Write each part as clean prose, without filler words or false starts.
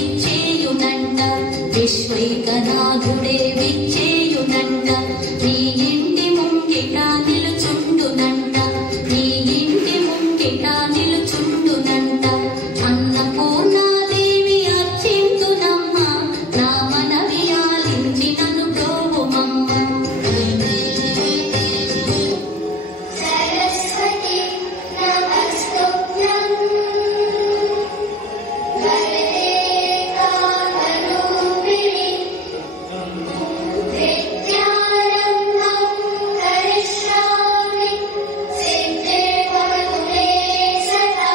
విచ్చేయునంట విశ్వైకనాథుడే విచ్చేయునంట నీ ఇంటి ముంగిట నిలుచుండునంట నీ ఇంటి ముంగిట నిలుచుండునంట అన్నపూర్ణాదేవి అర్చింతునమ్మ నా మనవి ఆలించి నన్ను బ్రోవుమమ్మ సరస్వతి నమస్తుభ్యం వరదే కామరూపిణి విద్యారంభం కరిష్యామి సిద్ధే వరుణే సదా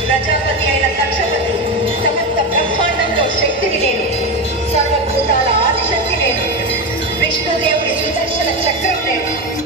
ప్రజాపతి అయిన దక్షపతి సమస్త బ్రహ్మాండంలో శక్తిని నేను సర్వభూతాల ఆదిశక్తి నేను విష్ణుదేవుడి సుదర్శన చక్రం నేను